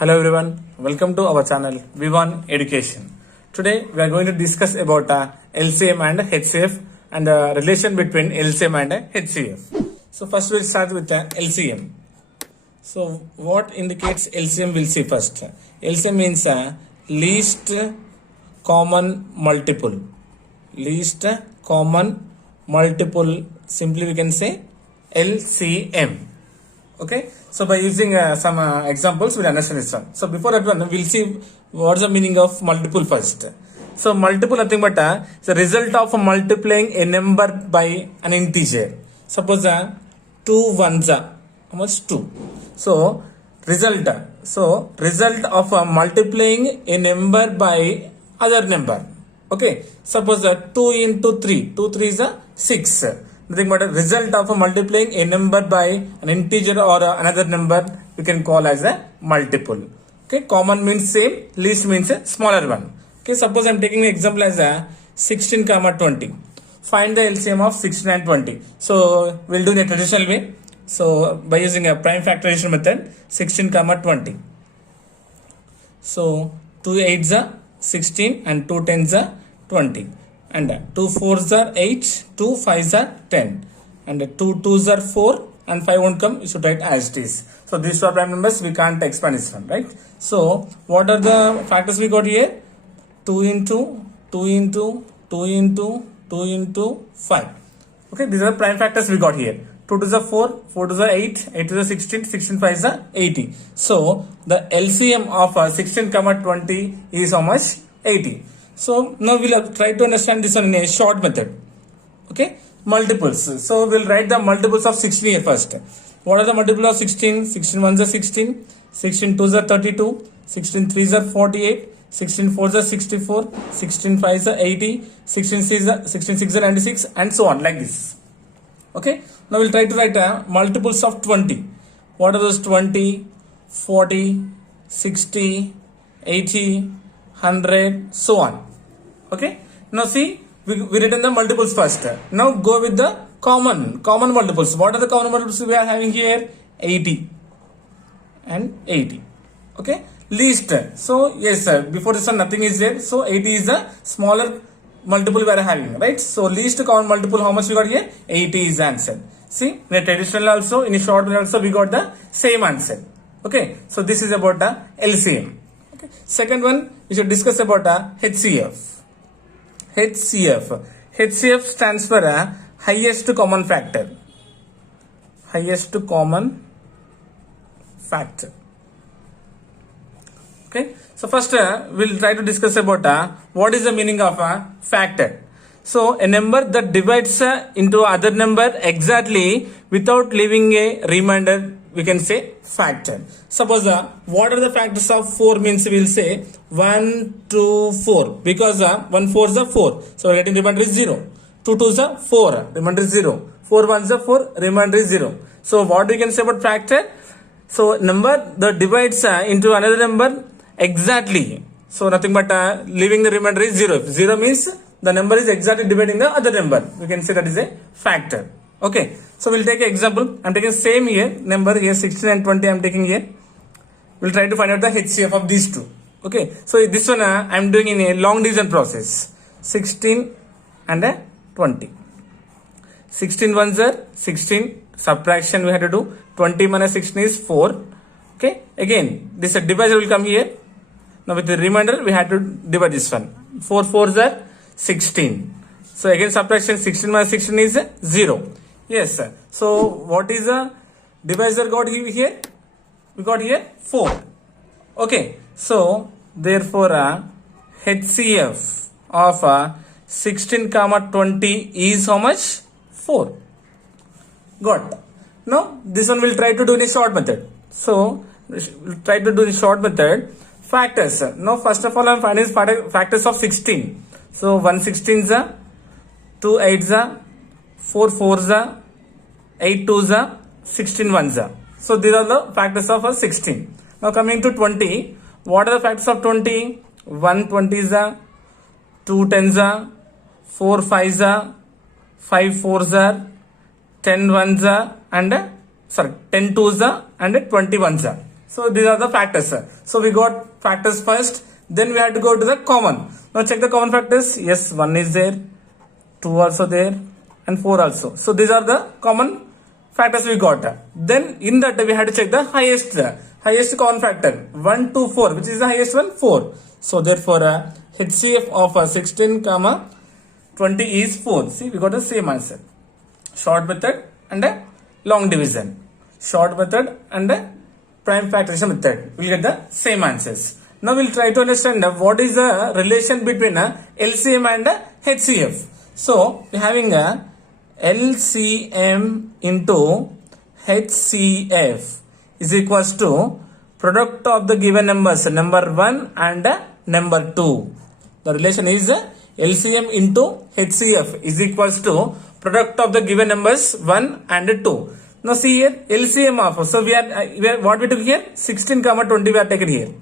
Hello everyone, welcome to our channel V1 Education. Today we are going to discuss about LCM and HCF and the relation between LCM and HCF. So first we'll start with LCM. So what indicates LCM? We'll see first. LCM means least common multiple. Least common multiple, simply we can say LCM. Okay, so by using some examples we'll understand this one. So before that one we'll see what's the meaning of multiple first. So multiple nothing but it's the result of multiplying a number by an integer. Suppose 2 ones how much 2. So result of multiplying a number by other number. Okay, suppose 2 into 3, 2 3 is 6. Nothing but a result of multiplying a number by an integer or another number we can call as a multiple. Okay, common means same, least means a smaller one. Okay, suppose I am taking an example as a 16 comma 20. Find the LCM of 16 and 20. So we'll do in a traditional way. So by using a prime factorization method, 16 comma 20. So 2 8s are 16 and 2 10s are 20. And 2 4s are 8, 2 5s are 10, and 2 2s are 4, and 5 won't come, you should write as it is. So these are prime numbers, we can't expand this one, right? So what are the factors we got here? 2 into 2 into 2 into 2 into 5. Okay, these are prime factors we got here. 2 2s are 4, 4 2s are 8, 8 2s are 16, 16 5s are 80. So the LCM of 16 comma 20 is how much? 80. So now we'll have try to understand this one in a short method. Okay, multiples. So we'll write the multiples of 16 here first. What are the multiples of 16? 16 ones are 16, 16 twos are 32, 16 threes are 48, 16 fours are 64, 16 fives are 80, 16 sixes are 96, and so on like this. Okay, now we'll try to write multiples of 20. What are those? 20, 40, 60, 80, 100, so on. Okay, now see, we written the multiples first. Now go with the common multiples. What are the common multiples we are having here? 80 and 80. Okay, least. So yes sir, before this one nothing is there. So 80 is the smaller multiple we are having, right? So least common multiple, how much we got here? 80 is the answer. See, in a traditional also, in a short one also, we got the same answer. Okay, so this is about the LCM. Okay. Second one, we should discuss about HCF. HCF stands for highest common factor. Highest common factor. Okay. So first we'll try to discuss about what is the meaning of a factor. So a number that divides into other number exactly without leaving a remainder, we can say factor. Suppose what are the factors of 4 means we will say 1, 2, 4 because 1 4 is 4. So getting remainder is 0. 2 2 is 4, remainder is 0. 4 1 is 4, remainder is 0. So what we can say about factor? So number that divides into another number exactly. So nothing but leaving the remainder is 0. If 0 means the number is exactly dividing the other number, we can say that is a factor. Okay, so we'll take an example. I'm taking same here number here 16 and 20 I'm taking here. We'll try to find out the HCF of these two. Okay, so this one I'm doing in a long division process. 16 and 20. 16 ones are 16, subtraction we have to do. 20 minus 16 is 4. Okay, again this divisor will come here. Now with the remainder we have to divide this one. 4 4s are 16. So again subtraction, 16 minus 16 is 0. Yes sir. So what is the divisor got here? We got here 4. Okay. So therefore HCF of 16 comma 20 is how much? 4. Got. Now this one we'll try to do in a short method. So we'll try to do in short method. Factors. Now first of all I'm finding factors of 16. So 1 16s, 2 8s, 4 4s, 8 2s, 16 1s. So these are the factors of 16. Now coming to 20, what are the factors of 20? 1 20s, 2 10s, 4 5s, 5 4s, 10 1s, and 10 2s and 20 1s. So these are the factors. So we got factors first, then we had to go to the common. Now check the common factors. Yes, 1 is there, 2 also there, and 4 also. So these are the common factors we got. Then in that we had to check the highest common factor, 1 to 4, which is the highest one, 4. So therefore HCF of 16 comma 20 is 4. See, we got the same answer. Short method and a long division. Short method and a prime factorization method. We'll get the same answers. Now we'll try to understand what is the relation between LCM and HCF. So we're having a LCM into HCF is equals to product of the given numbers, number 1 and number 2. The relation is LCM into HCF is equals to product of the given numbers 1 and 2. Now see here LCM of, so we are what we took here, 16 comma 20 we are taken here.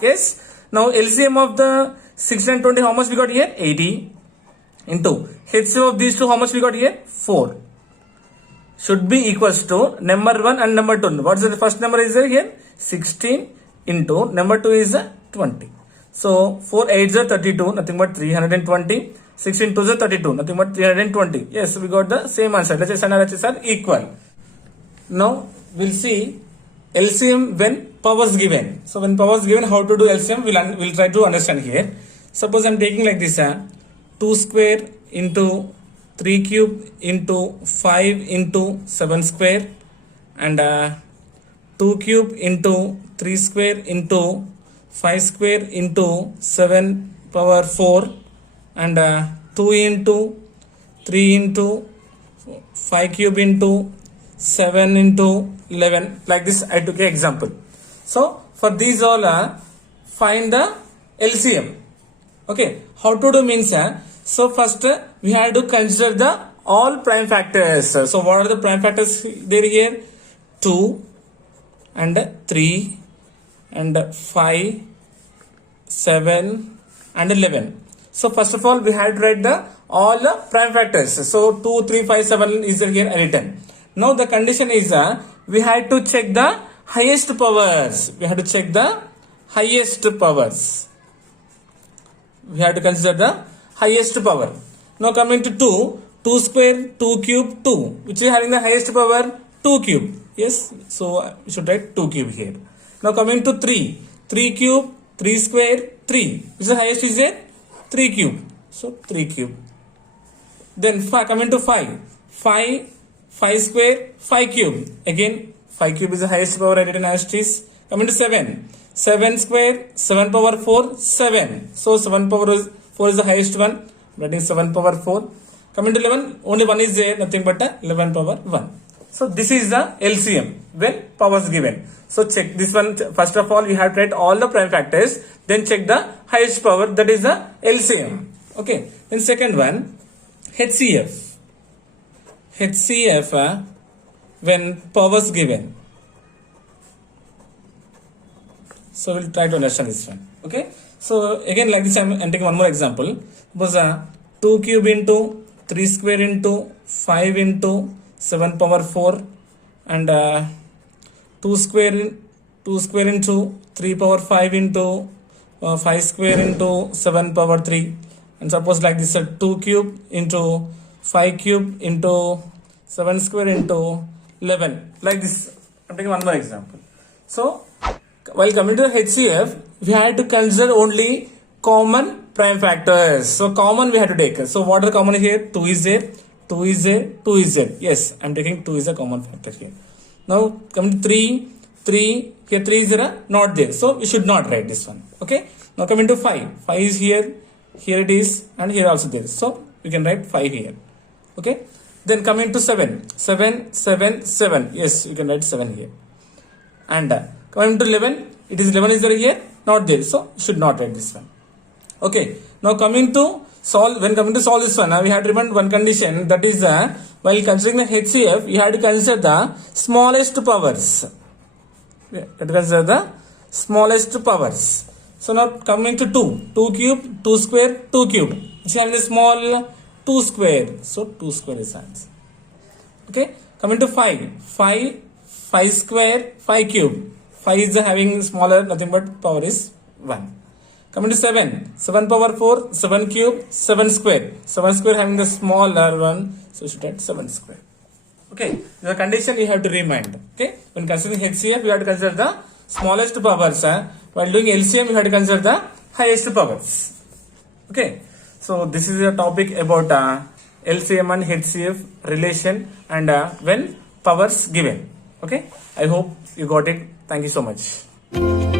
Yes. Now LCM of the 16 and 20, how much we got here? 80 into HCF of these two, how much we got here? 4. Should be equals to number 1 and number 2. What's the first number is there here? 16 into number 2 is 20. So 4 8s are 32, nothing but 320. 16 2s are 32, nothing but 320. Yes, we got the same answer. LHS and RHS are equal. Now we'll see LCM when powers given. So when powers given, how to do LCM? We'll try to understand here. Suppose I'm taking like this: 2 square into 3 cube into 5 into 7 square, and 2 cube into 3 square into 5 square into 7 power 4, and 2 into 3 into 5 cube into 7 into 11. Like this I took an example. So for these all find the LCM. Okay, how to do means so first we have to consider the all prime factors. So what are the prime factors there here? 2 and 3 and 5, 7 and 11. So first of all we have to write the all the prime factors. So 2, 3, 5, 7 is here written. Now the condition is we had to check the highest powers. We have to check the highest powers. We have to consider the highest power. Now coming to 2 square, 2 cube, 2, which is having the highest power, 2 cube. Yes, so we should write 2 cube here. Now coming to 3 cube, 3 square, 3, which is the highest is there, 3 cube. So 3 cube. Then coming to 5 square, 5 cube. Again 5 cube is the highest power, I written as it is. Coming to 7 square, 7 power 4, 7. So 7 power 4 is the highest one. Writing 7 power 4. Coming to 11, only 1 is there, nothing but 11 power 1. So this is the LCM when powers given. So check this one. First of all, we have to write all the prime factors. Then check the highest power, that is the LCM. Okay. Then second one, HCF. HCF when powers given. So we'll try to understand this one. Okay. So again like this, I'm taking one more example. Suppose 2 cube into 3 square into 5 into 7 power 4, and 2 square into 3 power 5 into 5 square into 7 power 3. And suppose like this 2 cube into 5 cube into 7 square into 11. Like this, I'm taking one more example. So while coming to HCF, we had to consider only common prime factors. So common we had to take. So what are the common here? 2 is there, 2 is there, 2 is there. Yes, I'm taking 2 is a common factor here. Now coming to 3, here 3 is there, not there. So we should not write this one. Okay. Now coming to 5 is here it is, and here also there. So we can write 5 here. Okay. Then coming to 7. Yes, you can write 7 here. And coming to 11, it is 11 is there here, not there. So should not write this one. Okay. Now coming to solve, when coming to solve this one, we have to remember one condition, that is while considering the HCF, we have to consider the smallest powers. We have to consider the smallest powers. So now coming to 2 cube, 2 square, 2 cube, which have a small 2 square. So 2 square is answer. Okay. Coming to 5 square, 5 cube. 5 is having smaller, nothing but power is 1. Coming to 7. 7 power 4, 7 cube, 7 square. 7 square having the smaller one, so you should add 7 square. Okay, the condition you have to remind. Okay, when considering HCF, you have to consider the smallest powers. While doing LCM, you have to consider the highest powers. Okay, so this is a topic about LCM and HCF relation and when powers given. Okay, I hope you got it. Thank you so much.